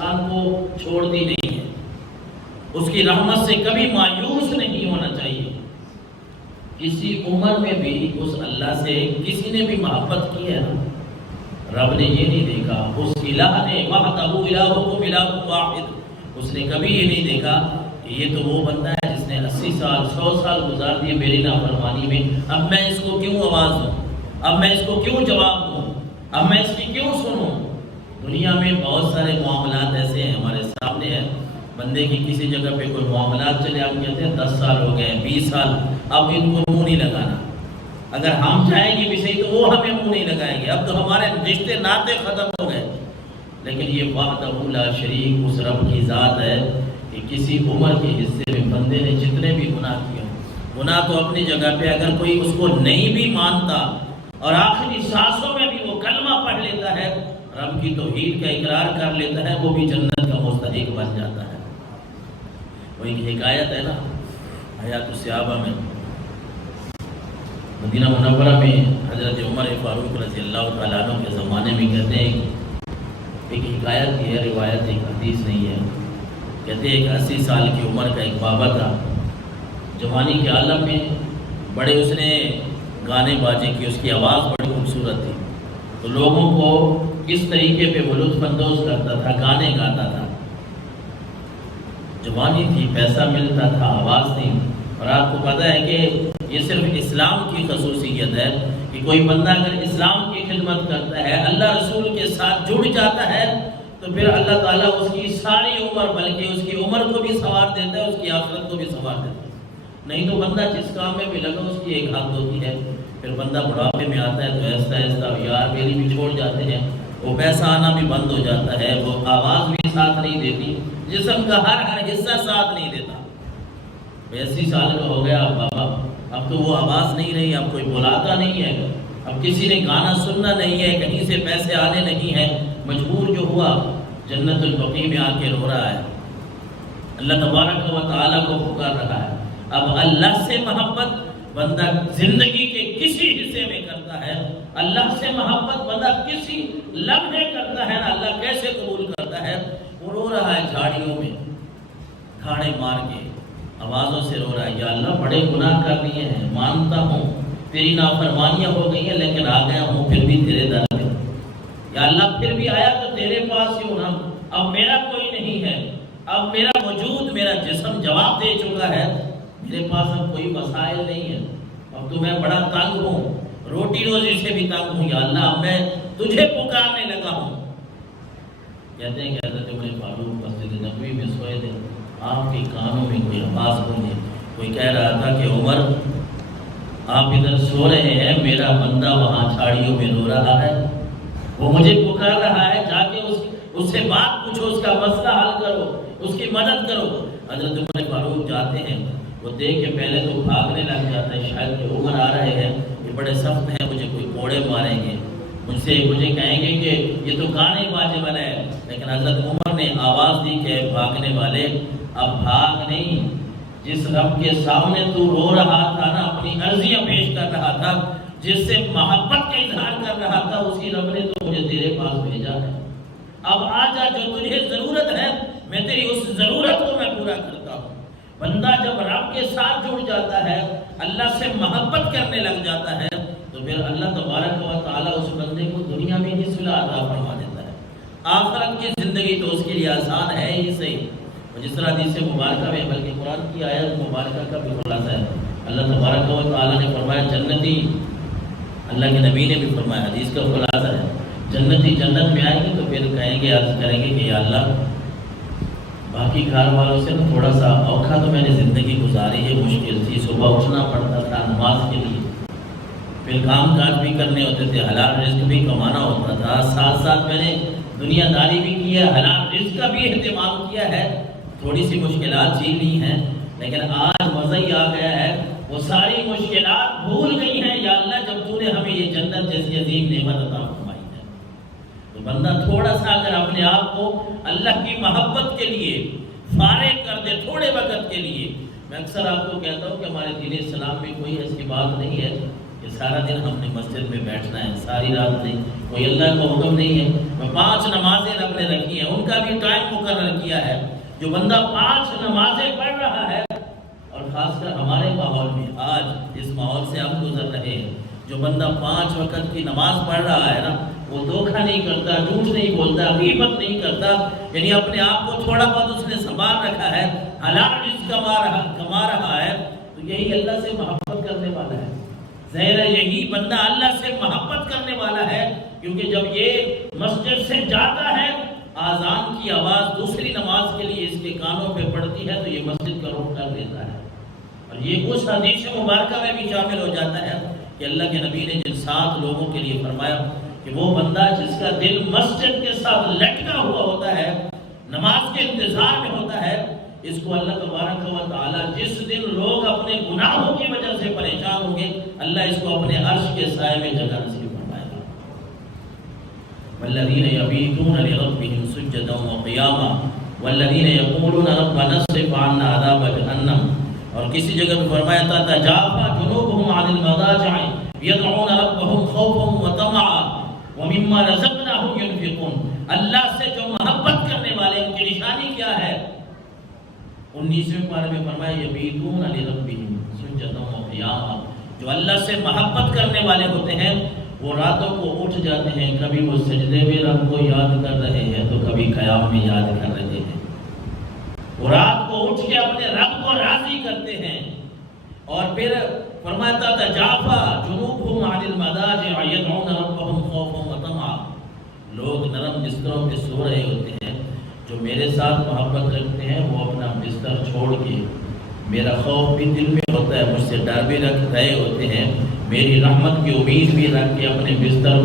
انسان کو چھوڑتی نہیں ہے، اس کی رحمت سے کبھی مایوس نہیں ہونا چاہیے۔ کسی عمر میں بھی اس اللہ سے کسی نے بھی محبت کی ہے نا، رب نے یہ نہیں دیکھا، اس الہ نے وحدہ الہکم الہ واحد، اس نے کبھی یہ نہیں دیکھا کہ یہ تو وہ بندہ ہے جس نے 80 سال 100 سال گزار دیے میری نافرمانی میں، اب میں اس کو کیوں آواز دوں، اب میں اس کو کیوں جواب دوں، اب میں اس کی کیوں سنوں۔ دنیا میں بہت سارے معاملات ایسے ہیں ہمارے سامنے ہیں، بندے کی کسی جگہ پہ کوئی معاملات چلے، ہم کہتے ہیں 10 سال ہو گئے 20 سال، اب ان کو منہ نہیں لگانا، اگر ہم چاہیں گے بھی صحیح تو وہ ہمیں منہ نہیں لگائیں گے، اب تو ہمارے رشتے ناطے ختم ہو گئے۔ لیکن یہ وحدہ لا شریک اس رب کی ذات ہے کہ کسی عمر کے حصے میں بندے نے جتنے بھی گناہ کیے، گناہ تو اپنی جگہ پہ، اگر کوئی اس کو نہیں بھی مانتا اور آخری سانسوں میں بھی وہ کلمہ پڑھ لیتا ہے، رب کی توحید کا اقرار کر لیتا ہے، وہ بھی جنت کا مستحق بن جاتا ہے۔ وہ ایک حکایت ہے نا حیات الصحابہ میں، مدینہ منورہ میں حضرت عمر فاروق رضی اللہ تعالیٰ عنہ کے زمانے میں کہتے ہیں، ایک حکایت کی ہے، روایت ایک حدیث نہیں ہے، کہتے ہیں کہ 80 سال کی عمر کا ایک بابا تھا، جوانی کے عالم میں بڑے اس نے گانے باجے کی، اس کی آواز بڑی خوبصورت تھی، تو لوگوں کو کس طریقے پہ وہ لطف اندوز کرتا تھا، گانے گاتا تھا، جوانی تھی، پیسہ ملتا تھا، آواز تھی۔ اور آپ کو پتہ ہے کہ یہ صرف اسلام کی خصوصیت ہے کہ کوئی بندہ اگر اسلام کی خدمت کرتا ہے، اللہ رسول کے ساتھ جڑ جاتا ہے، تو پھر اللہ تعالیٰ اس کی ساری عمر، بلکہ اس کی عمر کو بھی سنوار دیتا ہے، اس کی آخرت کو بھی سنوار دیتا ہے۔ نہیں تو بندہ جس کام میں بھی لگا اس کی ایک حد ہوتی ہے، پھر بندہ بڑھاپے میں آتا ہے تو ایسا ایسا یار میری بھی چھوڑ جاتے ہیں، وہ پیسہ آنا بھی بند ہو جاتا ہے، وہ آواز بھی ساتھ نہیں دیتی، جسم کا ہر حصہ ساتھ نہیں دیتا۔ 80 سال کا ہو گیا اب بابا، اب تو وہ آواز نہیں رہی، اب کوئی بلاتا نہیں ہے، اب کسی نے گانا سننا نہیں ہے، کہیں سے پیسے آنے نہیں ہیں، مجبور جو ہوا جنت البقیع میں آ کے رو رہا ہے، اللہ تبارک و تعالیٰ کو پکار رہا ہے۔ اب اللہ سے محبت بندہ زندگی کے کسی حصے میں کرتا ہے، اللہ سے محبت بندہ کسی لمحے کرتا ہے نا، اللہ کیسے قبول کرتا ہے؟ وہ رو رہا ہے جھاڑیوں میں کھاڑے مار کے، آوازوں سے رو رہا ہے، یا اللہ بڑے گناہ کر لیے ہیں، مانتا ہوں تیری نافرمانیاں ہو گئی ہیں، لیکن آ گیا ہوں پھر بھی تیرے در پہ، یا اللہ پھر بھی آیا تو تیرے پاس ہی ہوں، اب میرا کوئی نہیں ہے، اب میرا وجود، میرا جسم جواب دے چکا ہے، میرے پاس اب کوئی مسائل نہیں ہے، اب تو میں بڑا تنگ ہوں، روٹی روزی سے بھی تنگ ہوں، یا اللہ اب میں تجھے پکارنے لگا ہوں۔ کہتے ہیں کہ حضرت عمر فاروق مسجد نبوی میں سوئے تھے، آپ کے کانوں میں کوئی آواز گونجی، کوئی کہہ رہا تھا کہ عمر آپ ادھر سو رہے ہیں، میرا بندہ وہاں جھاڑیوں میں رو رہا ہے، وہ مجھے پکار رہا ہے، جا کے اس سے بات پوچھو، اس کا مسئلہ حل کرو، اس کی مدد کرو۔ حضرت عمر فاروق جاتے ہیں، وہ دیکھ کے پہلے تو بھاگنے لگ جاتا ہے، شاید کہ عمر آ رہے ہیں، یہ بڑے سخت ہیں، مجھے کوئی کوڑے ماریں گے، مجھے کہیں گے کہ یہ تو گانے باجے والا ہے، لیکن حضرت عمر نے آواز دی کہ بھاگنے والے اب بھاگ نہیں، جس رب کے سامنے تو رو رہا تھا نا، اپنی عرضیاں پیش کر رہا تھا، جس سے محبت کا اظہار کر رہا تھا، اسی رب نے تو مجھے تیرے پاس بھیجا ہے، اب آ جا، جو تجھے ضرورت ہے میں تیری اس ضرورت کو میں پورا کرتا ہوں۔ بندہ جب رب کے ساتھ جڑ جاتا ہے، اللہ سے محبت کرنے لگ جاتا ہے، تو پھر اللہ تبارک و تعالیٰ اس بندے کو دنیا میں ہی صلح عطا فرما دیتا ہے، آخرت کی زندگی تو اس کے لیے آسان ہے ہی صحیح۔ جس طرح حدیث مبارکہ میں، بلکہ قرآن کی آیت مبارکہ کا بھی خلاصہ ہے، اللہ تبارک و تعالیٰ نے فرمایا جنتی، اللہ کے نبی نے بھی فرمایا، حدیث کا خلاصہ ہے، جنتی جنت میں آئیں گے تو پھر کہیں گے، عرض کریں گے کہ یا اللہ باقی گھر والوں سے تھوڑا سا اوکھا تو میں نے زندگی گزاری ہے، مشکل تھی، صبح اٹھنا پڑتا تھا نماز کے لیے، پھر کام کاج بھی کرنے ہوتے تھے، حلال رزق بھی کمانا ہوتا تھا، ساتھ ساتھ میں نے دنیا داری بھی کی ہے، حلال رزق کا بھی اہتمام کیا ہے، تھوڑی سی مشکلات جھیل لی ہیں، لیکن آج مزہ ہی آ گیا ہے، وہ ساری مشکلات بھول گئی ہیں، یا اللہ جب تو نے ہمیں یہ جنت جیسی عظیم نعمت عطا فرمائی ہے۔ تو بندہ تھوڑا سا اگر اپنے آپ کو اللہ کی محبت کے لیے فارغ کر دے، تھوڑے وقت کے لیے، میں اکثر آپ کو کہتا ہوں کہ ہمارے دین اسلام میں کوئی ایسی بات نہیں ہے کہ سارا دن ہم نے مسجد میں بیٹھنا ہے، ساری رات نہیں، کوئی اللہ کا حکم نہیں ہے. 5 نمازیں رب نے رکھی ہیں، ان کا بھی ٹائم مقرر کیا ہے. جو بندہ 5 نمازیں پڑھ رہا ہے، اور خاص کر ہمارے ماحول میں آج جس ماحول سے ہم گزر رہے ہیں، جو بندہ 5 وقت کی نماز پڑھ رہا ہے نا، وہ دھوکہ نہیں کرتا، جھوٹ نہیں بولتا، غیبت نہیں کرتا، یعنی اپنے آپ کو تھوڑا بہت اس نے سنبھال رکھا ہے، حلال رزق کما رہا ہے، تو یہی اللہ سے محبت کرنے والا ہے. ظاہر ہے یہی بندہ اللہ سے محبت کرنے والا ہے، کیونکہ جب یہ مسجد سے جاتا ہے، آذان کی آواز دوسری نماز کے لیے اس کے کانوں پہ پڑتی ہے، تو یہ مسجد کا رخ کر دیتا ہے. اور یہ اس حدیث مبارکہ میں بھی شامل ہو جاتا ہے کہ اللہ کے نبی نے جن 7 لوگوں کے لیے فرمایا کہ وہ بندہ جس کا دل مسجد کے ساتھ لٹکا ہوا ہوتا ہے، نماز کے انتظار میں ہوتا ہے، اس کو اللہ تبارک و تعالی جس دن لوگ اپنے گناہوں کی وجہ سے پریشان ہوں گے، اللہ اس کو اپنے عرش کے سائے میں جگہ نصیب فرمائے گا. والذین یبیتون لربہم سجدا وقیاما والذین یقولون ربنا اصرف عنا عذاب جہنم. اور کسی جگہ میں فرمایا تھا تجافا جنوبہم عن المضاجع یدعون ربہم خوفا وطمعا ومما رزقناہم ينفقون. اللہ سے جو محبت کرنے والے ان کی نشانی کیا ہے؟ 19ویں پارے میں فرمایا یبیتون لربہم سجدا وقیاما. جو اللہ سے محبت کرنے والے ہوتے ہیں وہ راتوں کو اٹھ جاتے ہیں، کبھی وہ سجدے میں رب کو یاد کر رہے ہیں تو کبھی قیام میں یاد کر رہے ہیں. وہ رات کو اٹھ کے اپنے رب کو راضی کرتے ہیں. اور پھر فرمایا تھا تجافا جنوبہم عن المضاجع یدعون ربہم خوفا وطمعا. لوگ نرم بستروں پہ سو رہے ہوتے ہیں، جو میرے ساتھ محبت رکھتے ہیں وہ اپنا بستر چھوڑ کے میرا خوف بھی دل میں ہوتا ہے، مجھ سے ڈر بھی رکھ رہے ہوتے ہیں، میری رحمت کی امید بھی رکھ کے اپنے بستر